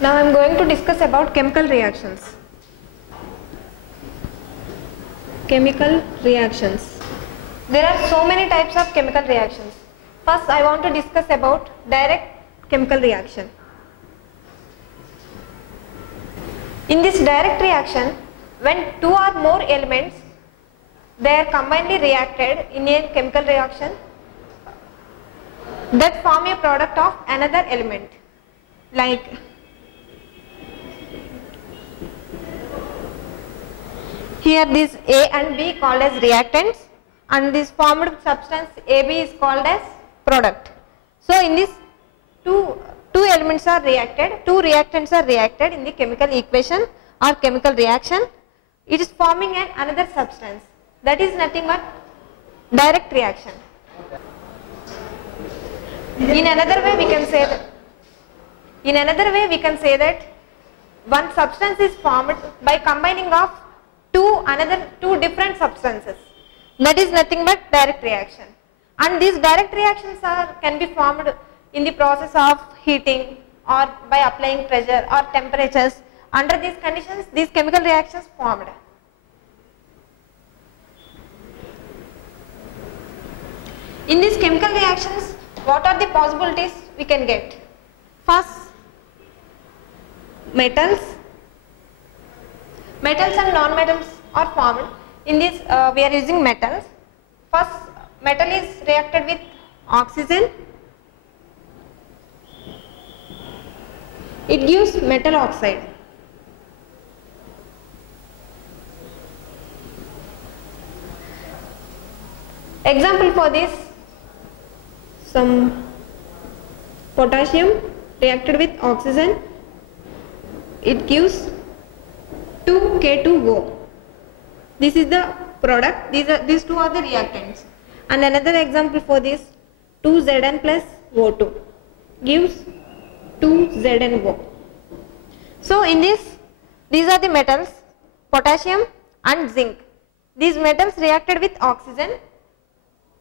Now I am going to discuss about chemical reactions. Chemical reactions. There are so many types of chemical reactions. First I want to discuss about direct chemical reaction. In this direct reaction, when two or more elements they are combinedly reacted in a chemical reaction that form a product of another element, like here this A and B called as reactants and this formed substance AB is called as product. So in this two elements are reacted, two reactants are reacted in the chemical equation or chemical reaction. It is forming another substance. That is nothing but direct reaction. In another way we can say that one substance is formed by combining of two different substances. That is nothing but direct reaction. And these direct reactions can be formed in the process of heating or by applying pressure or temperatures. Under these conditions, these chemical reactions formed. In these chemical reactions, what are the possibilities we can get? First, metals and non-metals are formed. In this we are using metals. First, metal is reacted with oxygen. It gives metal oxide. Example for this, some potassium reacted with oxygen, it gives 2K2O. This is the product, these two are the reactants. And another example for this, 2Zn plus O2 gives 2ZnO. So in this, these are the metals, potassium and zinc. These metals reacted with oxygen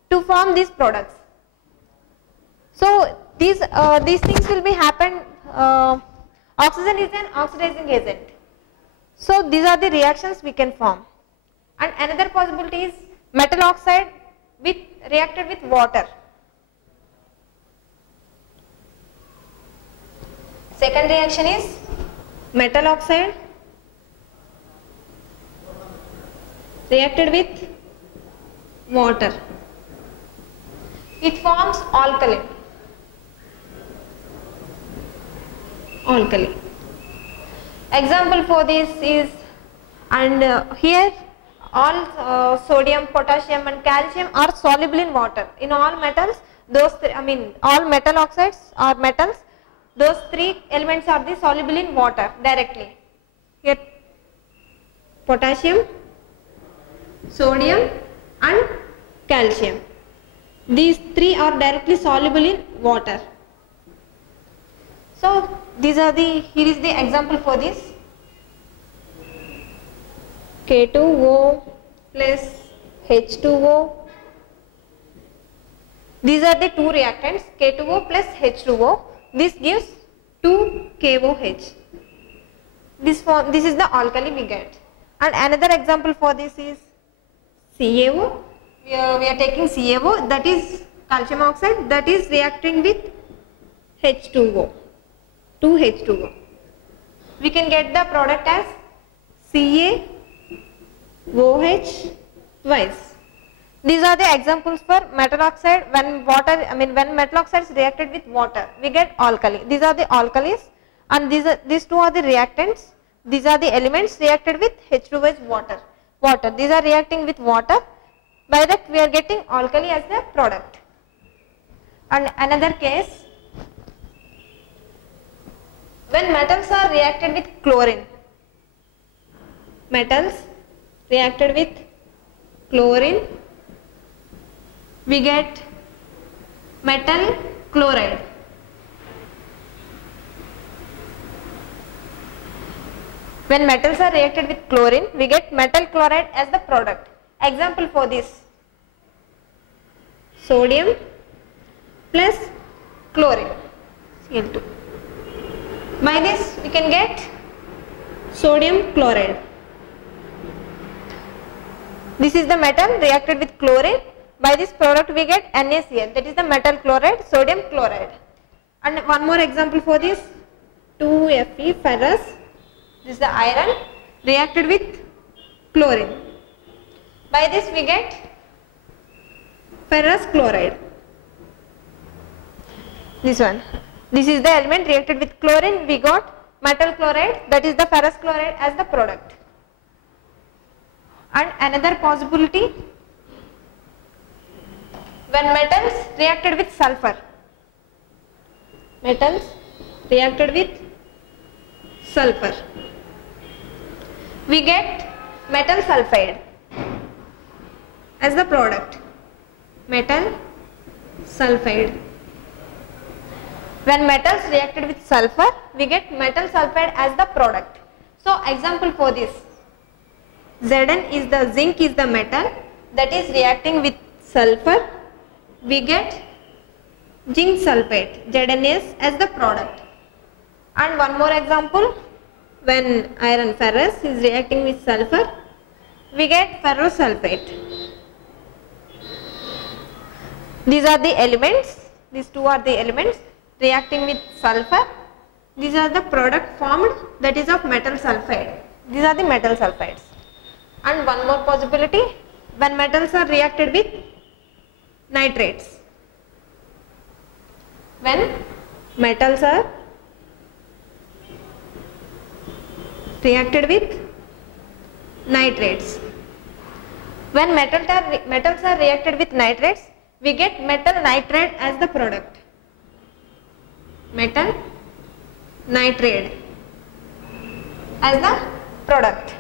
to form these products. So these things will be happen. Oxygen is an oxidizing agent. So these are the reactions we can form. And another possibility is metal oxide reacted with water. Second reaction is metal oxide reacted with water. It forms alkali. Example for this is, and here all sodium, potassium and calcium are soluble in water. In all metals, all metal oxides or metals, those three elements are the soluble in water directly. Here potassium, sodium and calcium. These three are directly soluble in water. So here is the example for this. K2O plus H2O. These are the two reactants, K2O plus H2O. This gives 2KOH. This is the alkali we get. And another example for this is CaO. We are taking CaO, that is calcium oxide, that is reacting with H2O, 2H2O. We can get the product as CaOH twice. These are the examples for metal oxide. When metal oxide is reacted with water, we get alkali. These are the alkalis, and these two are the reactants. These are the elements reacted with H2O water. These are reacting with water. By that we are getting alkali as the product. And another case, when metals are reacted with chlorine. Metals reacted with chlorine, we get metal chloride. When metals are reacted with chlorine, we get metal chloride as the product. Example for this, sodium plus chlorine, Cl2. By this we can get sodium chloride. This is the metal reacted with chlorine. By this product we get NaCl, that is the metal chloride, sodium chloride. And one more example for this, 2Fe ferrous, this is the iron reacted with chlorine. By this we get ferrous chloride. This one, this is the element reacted with chlorine, we got metal chloride, that is the ferrous chloride as the product. And another possibility, when metals reacted with sulfur, metals reacted with sulfur, we get metal sulfide as the product, metal sulfide. When metals reacted with sulfur, we get metal sulfide as the product. So example for this, Zn is the zinc is the metal that is reacting with sulfur, we get zinc sulfate, ZnS as the product. And one more example, when iron ferrous is reacting with sulfur, we get ferrosulfate. These are the elements, these two are the elements reacting with sulfur. These are the product formed, that is of metal sulfide. These are the metal sulfides. And one more possibility, when metals are reacted with nitrates. When metals are reacted with nitrates. When metals are reacted with nitrates, we get metal nitrate as the product. Metal nitrate as the product.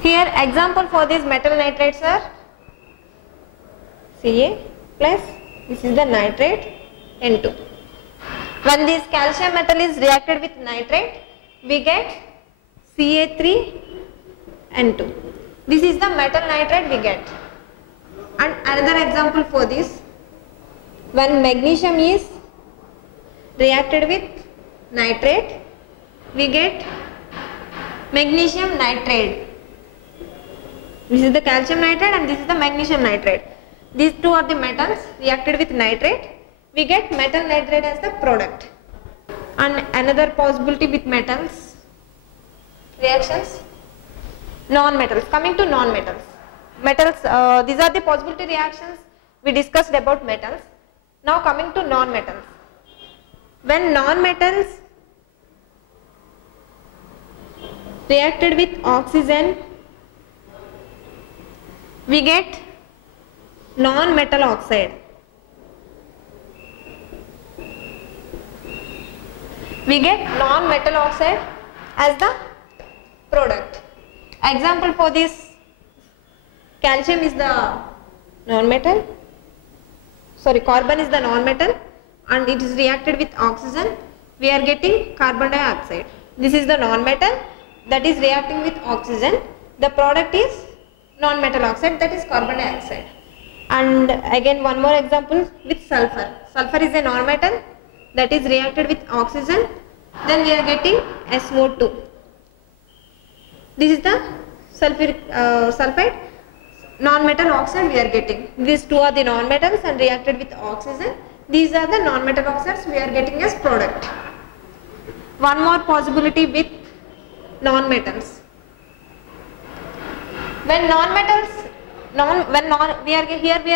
Here example for these metal nitrates are Ca plus, this is the nitrate, N2. When this calcium metal is reacted with nitrate, we get Ca3N2. This is the metal nitrate we get. And another example for this, when magnesium is reacted with nitrate, we get magnesium nitrate. This is the calcium nitrate and this is the magnesium nitrate. These two are the metals reacted with nitrate. We get metal nitrate as the product. And another possibility with metals reactions, non-metals. Coming to non-metals. Metals, these are the possibility reactions we discussed about metals. Now coming to non-metals. When non-metals reacted with oxygen, we get non-metal oxide. We get non-metal oxide as the product. Example for this, calcium is the non-metal, sorry, carbon is the non-metal and it is reacted with oxygen, we are getting carbon dioxide. This is the non-metal that is reacting with oxygen, the product is non-metal oxide, that is carbon dioxide. And again one more example with sulfur. Sulfur is a non-metal that is reacted with oxygen, then we are getting SO2. This is the sulfide non-metal oxide we are getting. These two are the non-metals and reacted with oxygen. These are the non-metal oxides we are getting as product. One more possibility with non-metals. When non-metals, we are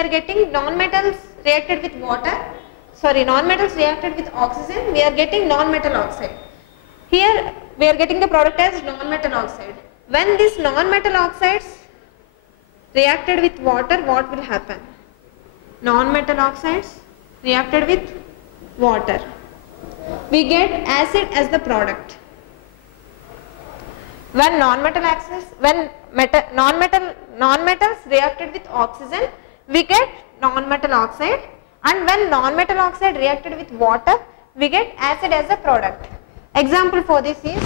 getting non-metals reacted with water. Sorry, non-metals reacted with oxygen. We are getting non-metal oxide. Here we are getting the product as non-metal oxide. When these non-metal oxides reacted with water, what will happen? Non-metal oxides reacted with water. We get acid as the product. When non-metals reacted with oxygen, we get non-metal oxide, and when non-metal oxide reacted with water, we get acid as a product. Example for this is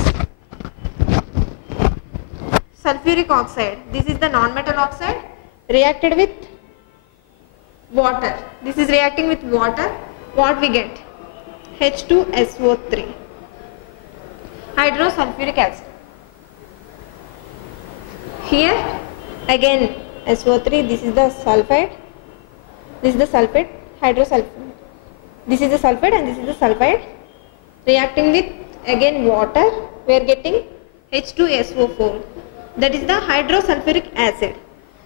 sulfuric oxide. This is the non-metal oxide reacted with water. This is reacting with water. What we get? H2SO3, hydrosulfuric acid. Here again SO3, this is the sulfide, this is the sulfide, hydrosulfide, this is the sulfide and this is the sulfide, reacting with again water, we are getting H2SO4, that is the hydrosulfuric acid.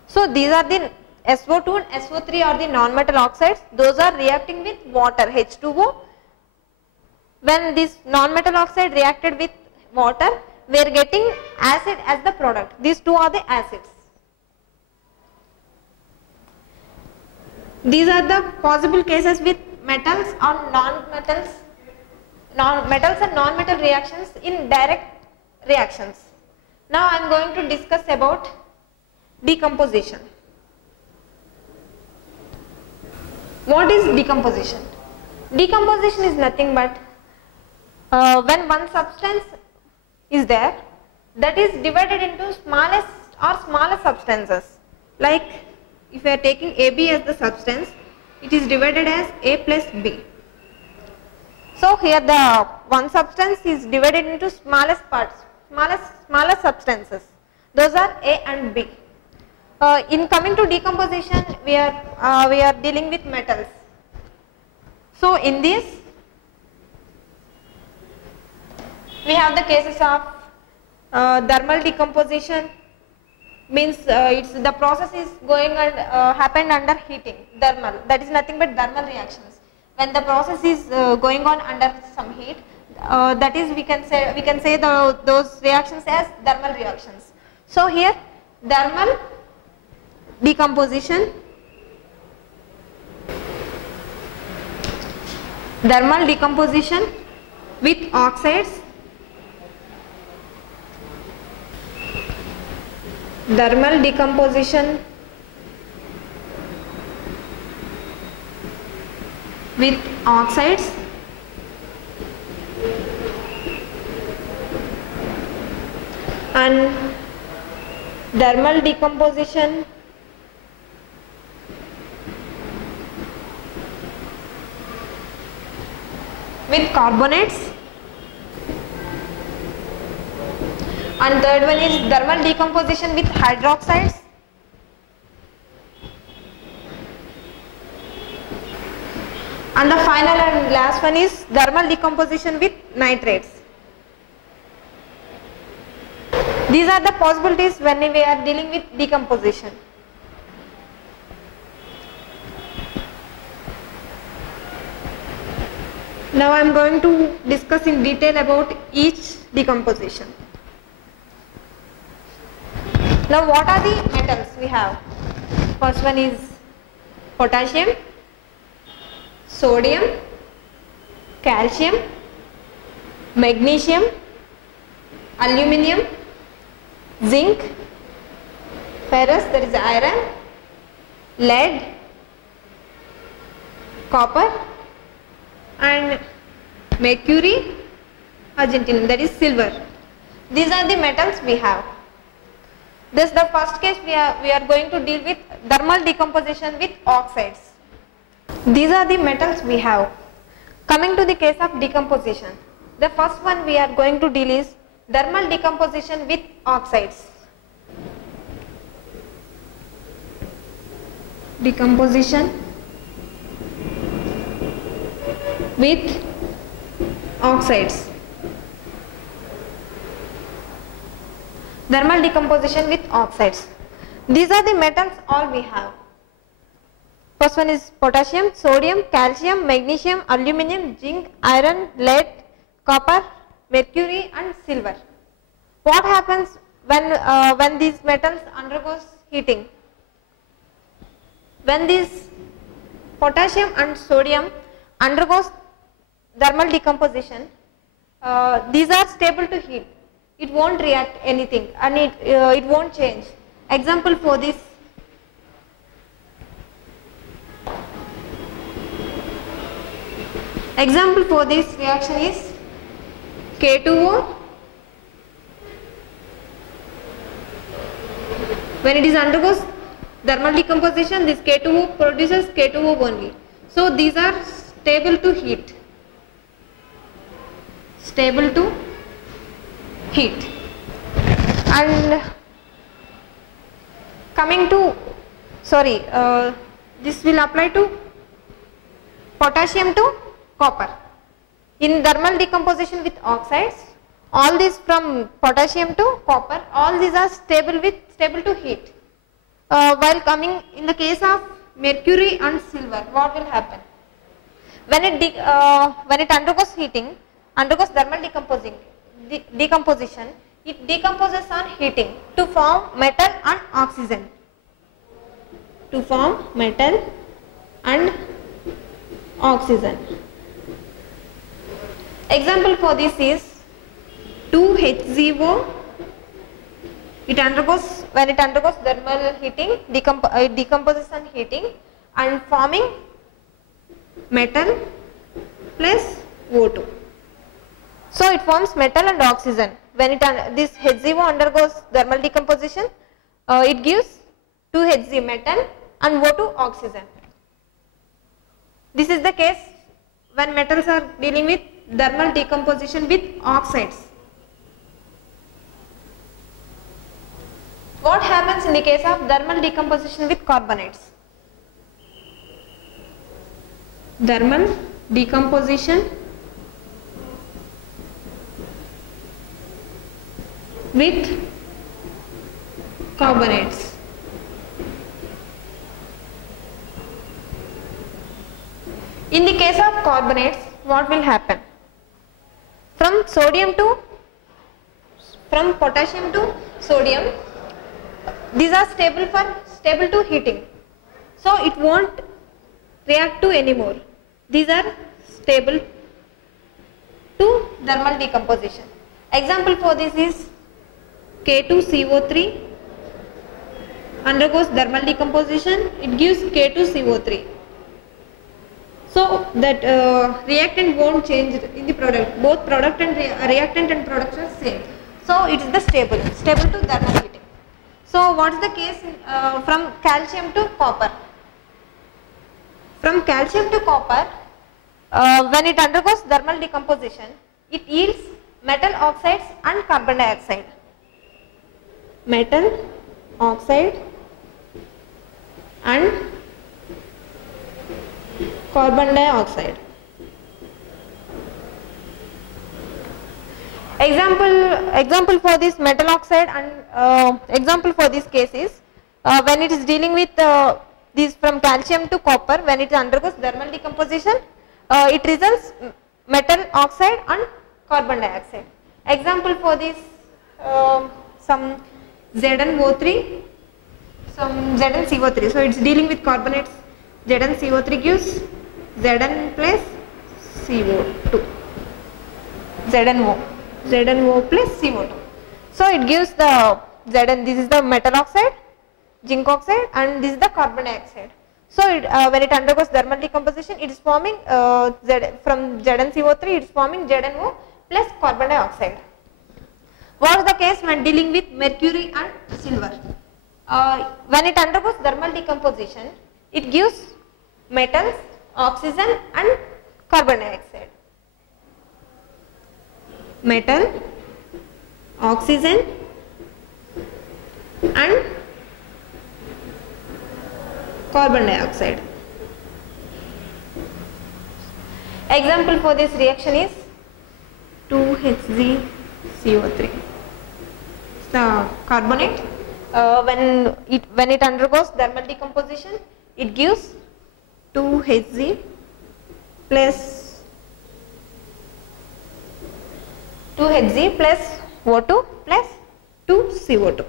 So these are the SO2 and SO3 are the non-metal oxides, those are reacting with water, H2O. When this non-metal oxide reacted with water, we are getting acid as the product. These two are the acids. These are the possible cases with metals or non-metals, metals and non-metal reactions in direct reactions. Now I am going to discuss about decomposition. What is decomposition? Decomposition is nothing but when one substance is there, that is divided into smallest or smaller substances. Like if we are taking AB as the substance, it is divided as A plus B. So here the one substance is divided into smallest parts, smaller substances. Those are A and B. In coming to decomposition, we are dealing with metals. So in this, we have the cases of thermal decomposition, means the process is going and happened under heating, thermal, that is nothing but thermal reactions. When the process is going on under some heat, that is we can say those reactions as thermal reactions. So here thermal decomposition with oxides, thermal decomposition with oxides and thermal decomposition with carbonates, and third one is thermal decomposition with hydroxides, and the final and last one is thermal decomposition with nitrates. These are the possibilities when we are dealing with decomposition. Now I am going to discuss in detail about each decomposition. Now what are the metals we have? First one is potassium, sodium, calcium, magnesium, aluminium, zinc, ferrous, that is iron, lead, copper, and mercury, argentinium, that is silver. These are the metals we have. This the first case we are going to deal with thermal decomposition with oxides. These are the metals we have. Coming to the case of decomposition, the first one we are going to deal is thermal decomposition with oxides. Decomposition with oxides. Thermal decomposition with oxides. These are the metals all we have. First one is potassium, sodium, calcium, magnesium, aluminium, zinc, iron, lead, copper, mercury and silver. What happens when these metals undergoes heating? When these potassium and sodium undergoes thermal decomposition, these are stable to heat. It won't react anything and it won't change. Example for this, reaction is K2O. When it is undergoes thermal decomposition, this K2O produces K2O only. So these are stable to heat. stable to heat. And coming to, this will apply to potassium to copper. In thermal decomposition with oxides, all these from potassium to copper, all these are stable to heat. While coming in the case of mercury and silver, what will happen? When it undergoes heating, undergoes thermal decomposition, it decomposes on heating to form metal and oxygen. To form metal and oxygen. Example for this is 2HZO. When it undergoes thermal heating, it decomposes on heating and forming metal plus O2. So it forms metal and oxygen. When this HZO undergoes thermal decomposition, it gives 2Hz metal and O2 oxygen. This is the case when metals are dealing with thermal decomposition with oxides. What happens in the case of thermal decomposition with carbonates? Thermal decomposition with carbonates. In the case of carbonates, what will happen? From potassium to sodium, these are stable to heating. So it won't react to anymore. These are stable to thermal decomposition. Example for this is K2CO3 undergoes thermal decomposition, it gives K2CO3. So that reactant won't change in the product. Both product and reactant and product are same. So it is the stable to thermal heating. So what is the case from calcium to copper? From calcium to copper, when it undergoes thermal decomposition, it yields metal oxides and carbon dioxide. Metal oxide and carbon dioxide. Example for this metal oxide and example for this case is when it is dealing with this from calcium to copper, when it undergoes thermal decomposition, it results metal oxide and carbon dioxide. Example for this some ZnO3, some ZnCO3. So it's dealing with carbonates. ZnCO3 gives Zn plus CO2. ZnO plus CO2. So it gives the Zn. This is the metal oxide, zinc oxide, and this is the carbon dioxide. So when it undergoes thermal decomposition, it is forming from ZnCO3, it is forming ZnO plus carbon dioxide. What is the case when dealing with mercury and silver? When it undergoes thermal decomposition, it gives metals, oxygen and carbon dioxide. Metal, oxygen and carbon dioxide. Example for this reaction is 2HgCO3. The carbonate, when it undergoes thermal decomposition, it gives 2Hg plus O2 plus 2CO2.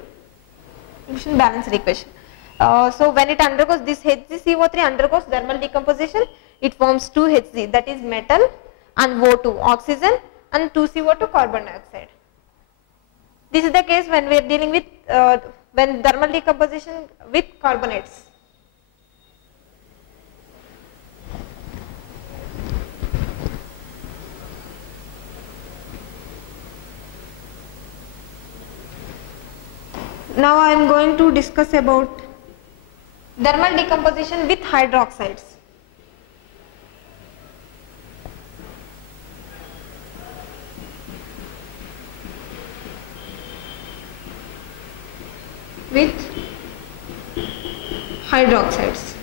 Balanced equation. So when it undergoes this HgCO3 undergoes thermal decomposition, it forms 2Hg, that is metal, and O2 oxygen and 2CO2 carbon dioxide. This is the case when we are dealing with when thermal decomposition with carbonates. Now I am going to discuss about thermal decomposition with hydroxides. with hydroxides.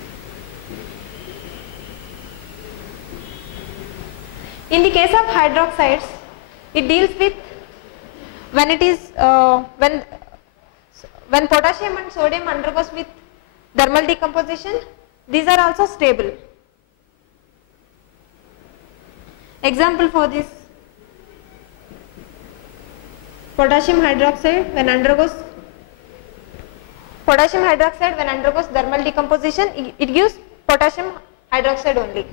In the case of hydroxides, it deals with when it is when potassium and sodium undergoes with thermal decomposition, these are also stable. Example for this: potassium hydroxide when undergoes thermal decomposition, it gives potassium hydroxide only.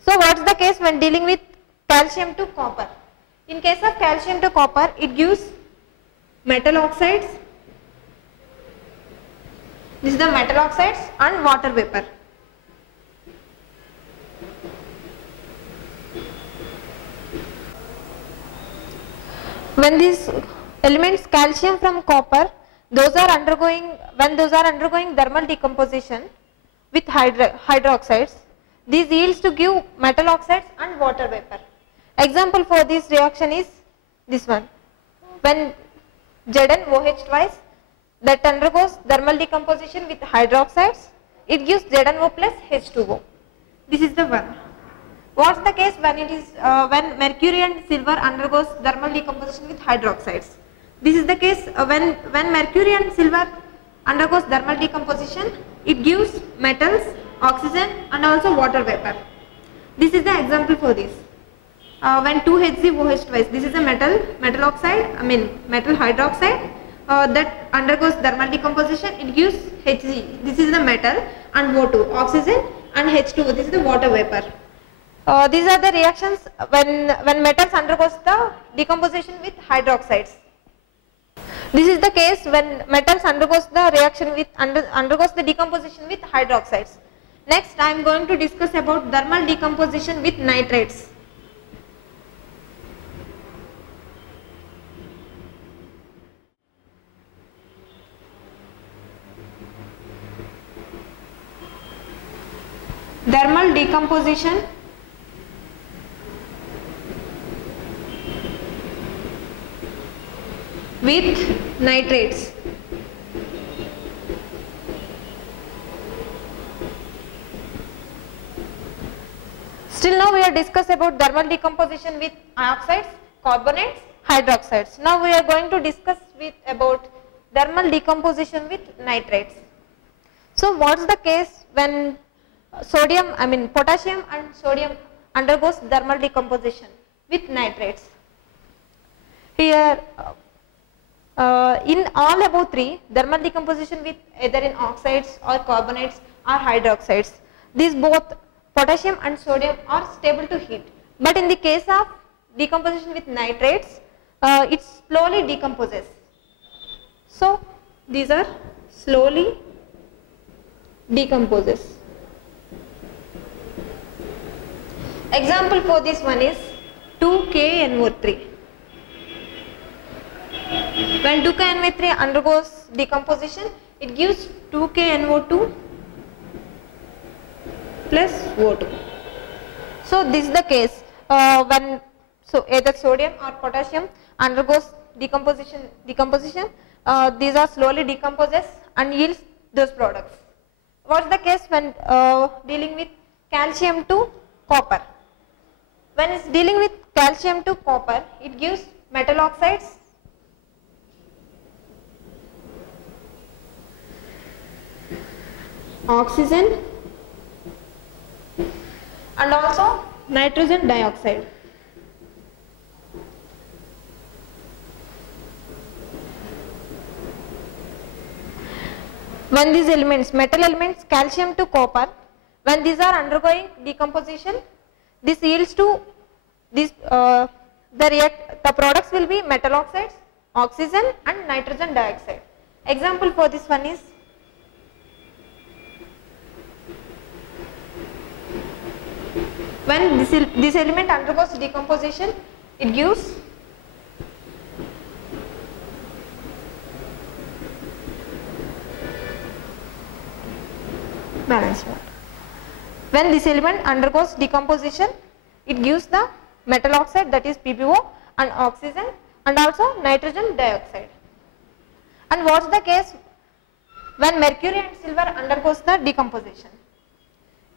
So what is the case when dealing with calcium to copper? In case of calcium to copper, it gives metal oxides. This is the metal oxides and water vapor. When these elements calcium from copper, when those are undergoing thermal decomposition with hydroxides, these yields to give metal oxides and water vapor. Example for this reaction is this one. When ZnOH twice that undergoes thermal decomposition with hydroxides, it gives ZnO plus H2O. This is the one. What's the case when it is when mercury and silver undergoes thermal decomposition with hydroxides? This is the case when mercury and silver undergoes thermal decomposition, it gives metals, oxygen and also water vapor. This is the example for this. When 2HgOH twice, this is a metal hydroxide that undergoes thermal decomposition, it gives Hg, this is the metal, and O2, oxygen, and H2O, this is the water vapor. These are the reactions when metals undergoes the decomposition with hydroxides. This is the case when metals undergoes the reaction with undergoes the decomposition with hydroxides. Next, I am going to discuss about thermal decomposition with nitrates. Thermal decomposition with nitrates. Still now we are discussing about thermal decomposition with oxides, carbonates, hydroxides. Now we are going to discuss about thermal decomposition with nitrates. So what is the case when potassium and sodium undergoes thermal decomposition with nitrates? Here in all above three, thermal decomposition with either in oxides or carbonates or hydroxides, these both potassium and sodium are stable to heat. But in the case of decomposition with nitrates, it slowly decomposes. So these are slowly decomposes. Example for this one is 2KNO3. When 2KNO3 undergoes decomposition, it gives 2KNO2 plus O2. So this is the case when either sodium or potassium undergoes decomposition, these are slowly decomposes and yields those products. What is the case when dealing with calcium to copper? When it's dealing with calcium to copper, it gives metal oxides, oxygen and also nitrogen dioxide. When these elements, metal elements, calcium to copper, when these are undergoing decomposition, this yields to this the products will be metal oxides, oxygen and nitrogen dioxide. Example for this one is when this element undergoes decomposition, it gives balanced water. When this element undergoes decomposition, it gives the metal oxide, that is PbO, and oxygen and also nitrogen dioxide. And what is the case when mercury and silver undergoes the decomposition.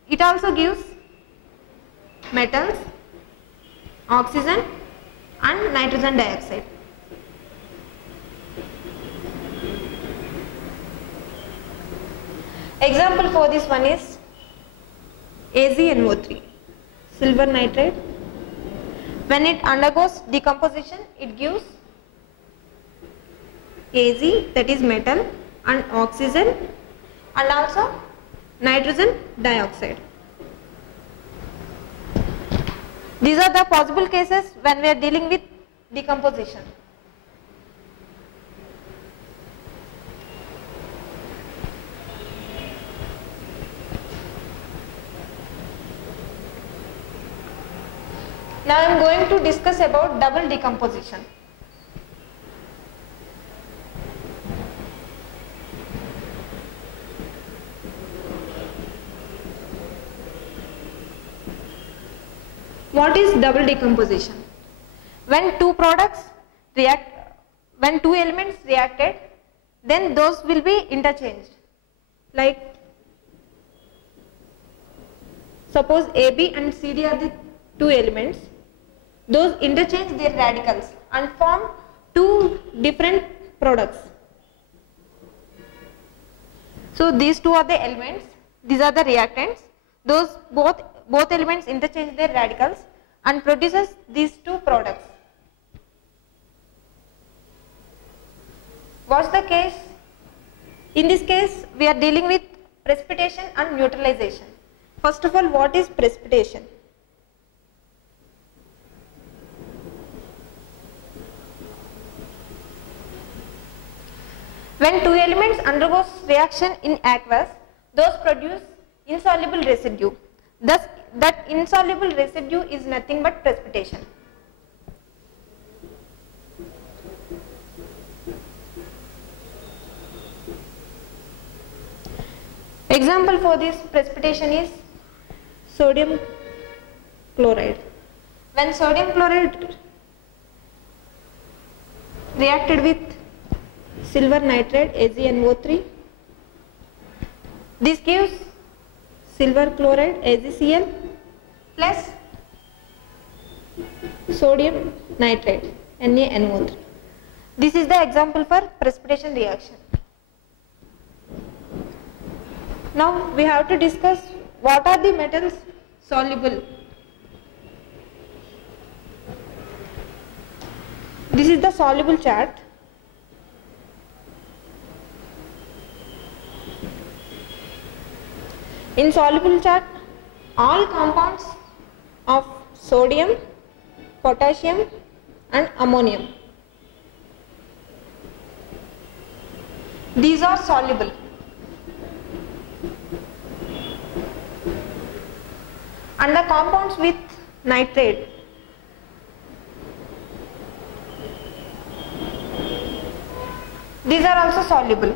It also gives metals, oxygen and nitrogen dioxide. Example for this one is AgNO3, silver nitrate. When it undergoes decomposition, it gives Ag, that is metal, and oxygen and also nitrogen dioxide. These are the possible cases when we are dealing with decomposition. Now I am going to discuss about double decomposition. What is double decomposition? When two elements reacted, then those will be interchanged. Like suppose AB and CD are the two elements. Those interchange their radicals and form two different products. So these two are the elements, these are the reactants. Those both elements interchange their radicals and produces these two products. What's the case? In this case, we are dealing with precipitation and neutralization. First of all, what is precipitation? When two elements undergoes reaction in aqueous, those produce insoluble residue. Thus, that insoluble residue is nothing but precipitation. Example for this precipitation is sodium chloride. When sodium chloride reacted with silver nitrate AgNO3, this gives silver chloride AgCl plus sodium nitrate NaNO3. This is the example for precipitation reaction. Now we have to discuss what are the metals soluble. This is the soluble chart. In soluble chart, all compounds of sodium, potassium and ammonium, these are soluble. And the compounds with nitrate, these are also soluble.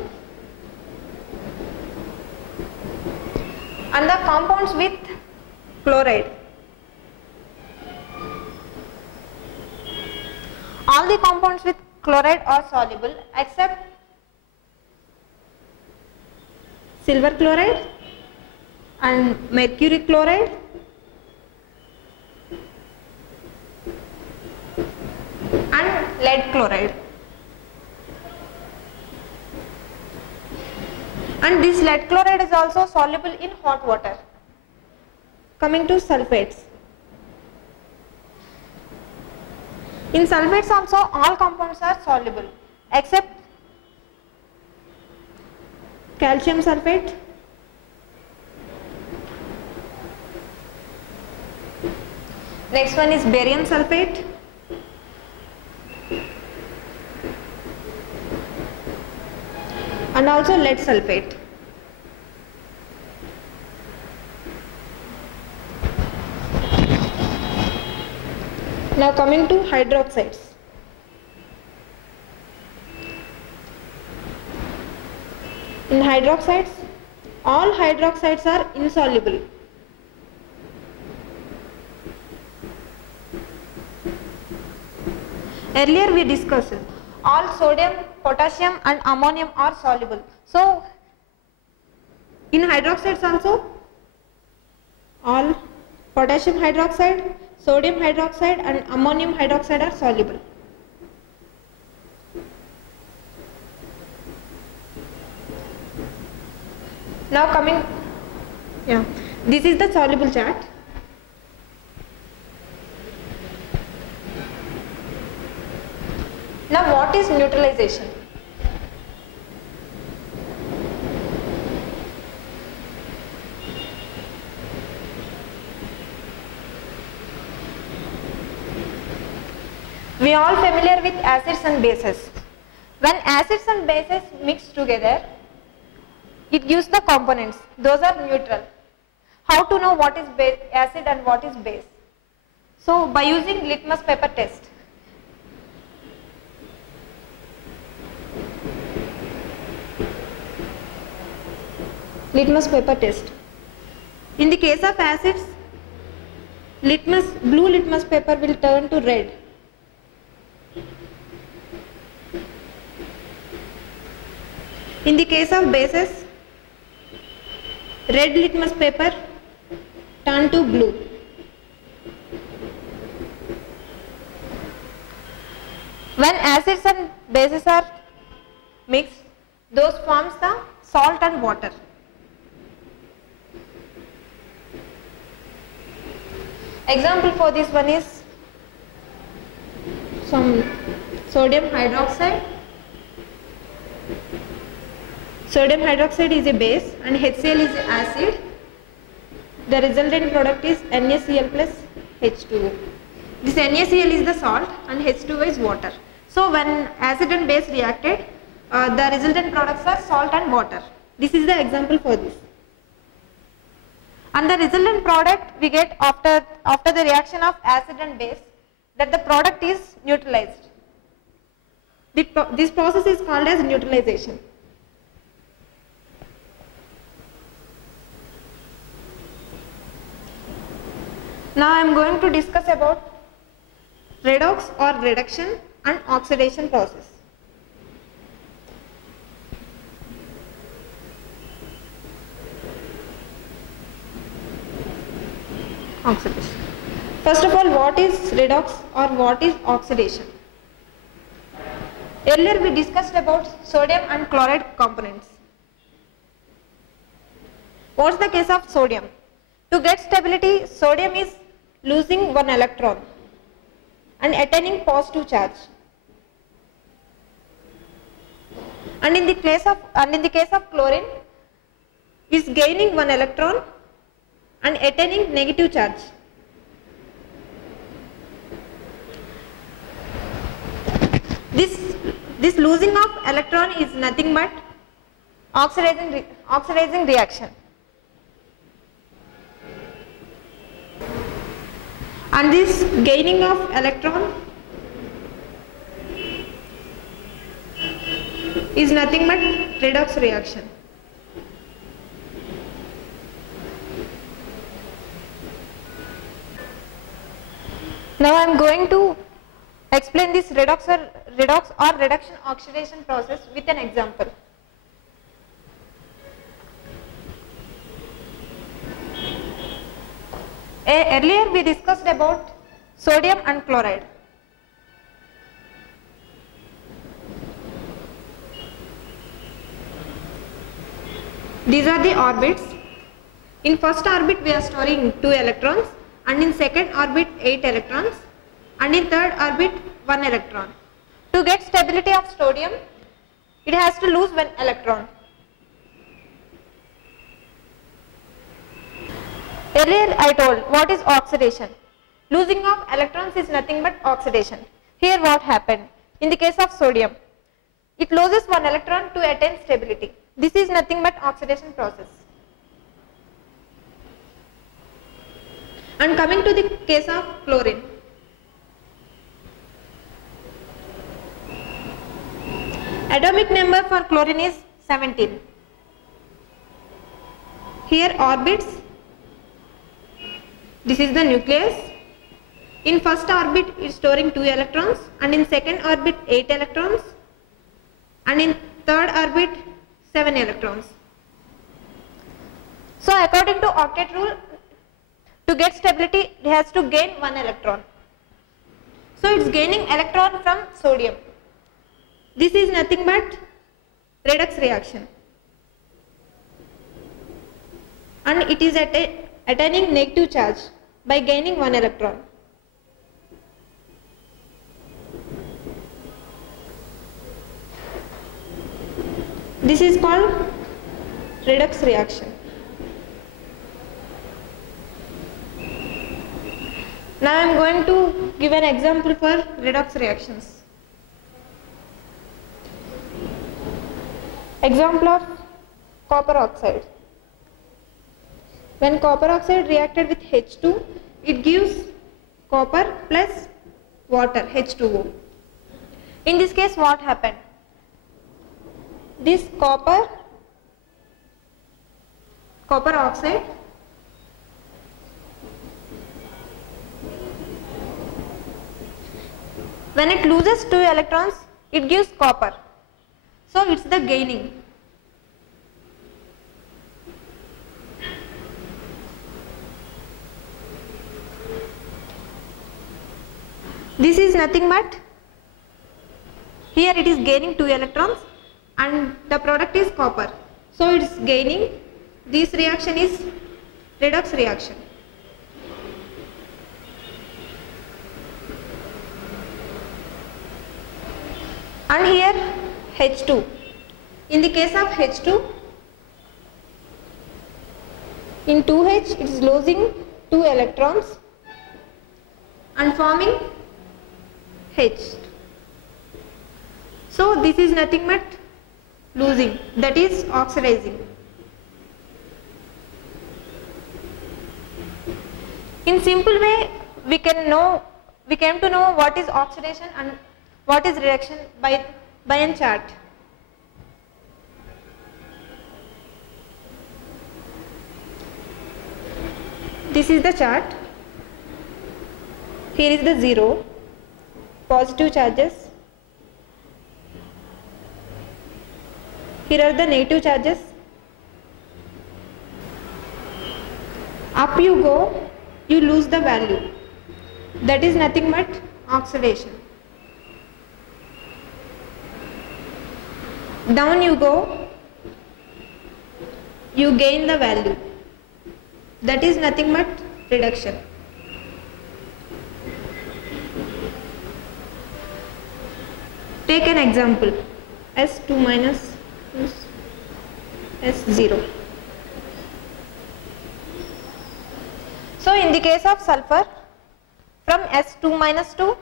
And the compounds with chloride, all the compounds with chloride are soluble except silver chloride and mercury chloride and lead chloride. And this lead chloride is also soluble in hot water. Coming to sulfates. In sulfates also all compounds are soluble except calcium sulfate, next one is barium sulfate, and also lead sulfate. Now coming to hydroxides. In hydroxides, all hydroxides are insoluble. Earlier we discussed all sodium, potassium and ammonium are soluble. So In hydroxides also, all potassium hydroxide, sodium hydroxide and ammonium hydroxide are soluble. Now coming, this is the soluble chart. Now what is neutralization? We are all familiar with acids and bases. When acids and bases mix together, it gives the components. Those are neutral. How to know what is acid and what is base? So by using litmus paper test. Litmus paper test. In the case of acids, blue litmus paper will turn to red. In the case of bases, red litmus paper turn to blue. When acids and bases are mixed, those forms the salt and water. Example for this one is some sodium hydroxide. Sodium hydroxide is a base and HCl is acid. The resultant product is NaCl plus H2O. This NaCl is the salt and H2O is water. So when acid and base reacted, the resultant products are salt and water. This is the example for this. And the resultant product we get after the reaction of acid and base, that the product is neutralized. This process is called as neutralization. Now I am going to discuss about redox or reduction and oxidation process. Oxidation. First of all, what is redox or what is oxidation? Earlier we discussed about sodium and chloride components. What's the case of sodium? To get stability, sodium is losing one electron and attaining positive charge. And in the case of chlorine, is gaining one electron and attaining negative charge. This losing of electron is nothing but oxidizing reaction. And this gaining of electron is nothing but redox reaction. Now I am going to explain this redox or reduction oxidation process with an example. Earlier we discussed about sodium and chloride. These are the orbits. In first orbit we are storing 2 electrons and in second orbit 8 electrons and in third orbit 1 electron. To get stability of sodium, it has to lose 1 electron. Earlier I told what is oxidation. Losing of electrons is nothing but oxidation. Here what happened? In the case of sodium, it loses 1 electron to attain stability. This is nothing but oxidation process. And coming to the case of chlorine. Atomic number for chlorine is 17. Here orbits. This is the nucleus. In first orbit it is storing 2 electrons and in second orbit 8 electrons and in third orbit 7 electrons. So according to octet rule, to get stability it has to gain one electron. So it's gaining electron from sodium. This is nothing but redox reaction, and it is attaining negative charge by gaining one electron. This is called redox reaction. Now I am going to give an example for redox reactions. Example of copper oxide. When copper oxide reacted with H2, it gives copper plus water, H2O. In this case, what happened? This copper oxide when it loses 2 electrons, it gives copper. So it's the gaining. This is nothing but, here it is gaining 2 electrons and the product is copper. So it is gaining. This reaction is redox reaction. And here H2. In the case of H2, in 2H it is losing 2 electrons and forming H. So this is nothing but losing, that is oxidizing. In simple way, we came to know what is oxidation and what is reduction by a chart. This is the chart. Here is the 0, positive charges. Here are the negative charges. Up you go, you lose the value. That is nothing but oxidation. Down you go, you gain the value. That is nothing but reduction. Take an example, S2 minus S0. So in the case of sulfur, from S2 minus to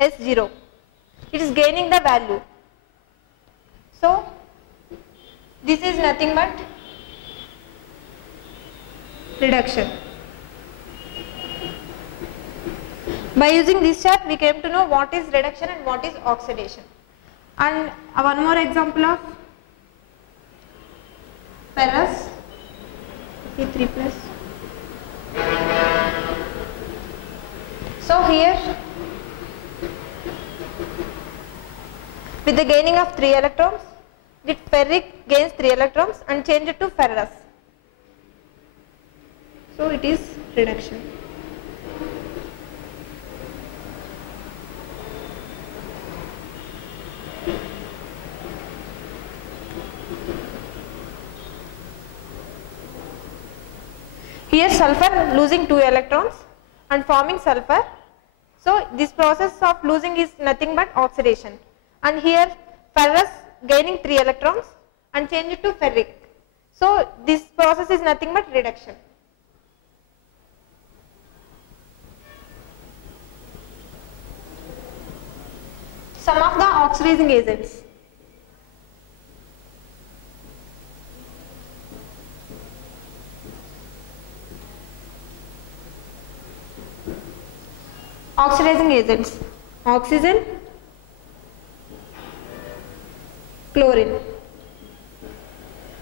S0, it is gaining the value. So this is nothing but reduction. By using this chart, we came to know what is reduction and what is oxidation. And one more example of ferrous, Fe3 plus. So here, with the gaining of 3 electrons, the ferric gains 3 electrons and change it to ferrous. So it is reduction. Here sulfur losing 2 electrons and forming sulfur. So this process of losing is nothing but oxidation. And here ferrous gaining 3 electrons and change it to ferric. So this process is nothing but reduction. Some of the oxidizing agents. Oxidizing agents: oxygen, chlorine.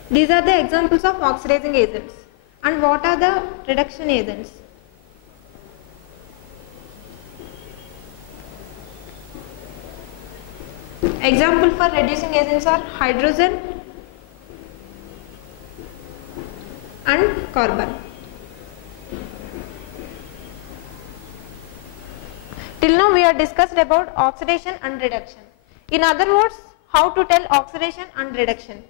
These are the examples of oxidizing agents. And what are the reduction agents? Example for reducing agents are hydrogen and carbon. Till now we have discussed about oxidation and reduction. In other words, how to tell oxidation and reduction.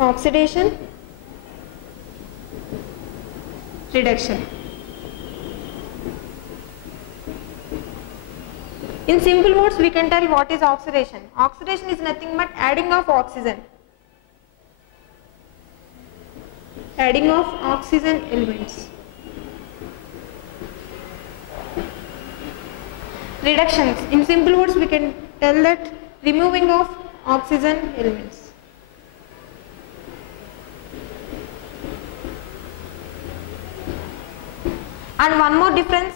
Oxidation, reduction. In simple words, we can tell what is oxidation. Oxidation is nothing but adding of oxygen. Adding of oxygen elements. Reductions. In simple words, we can tell that removing of oxygen elements. And one more difference,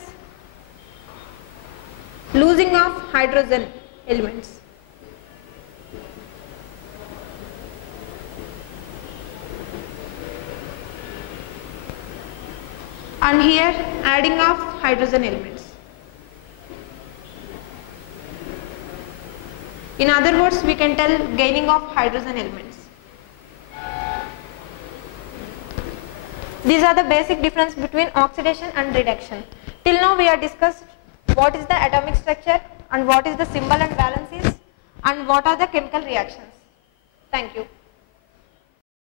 losing of hydrogen elements. And here adding of hydrogen elements. In other words, we can tell gaining of hydrogen elements. These are the basic difference between oxidation and reduction. Till now we have discussed what is the atomic structure and what is the symbol and valencies and what are the chemical reactions. Thank you.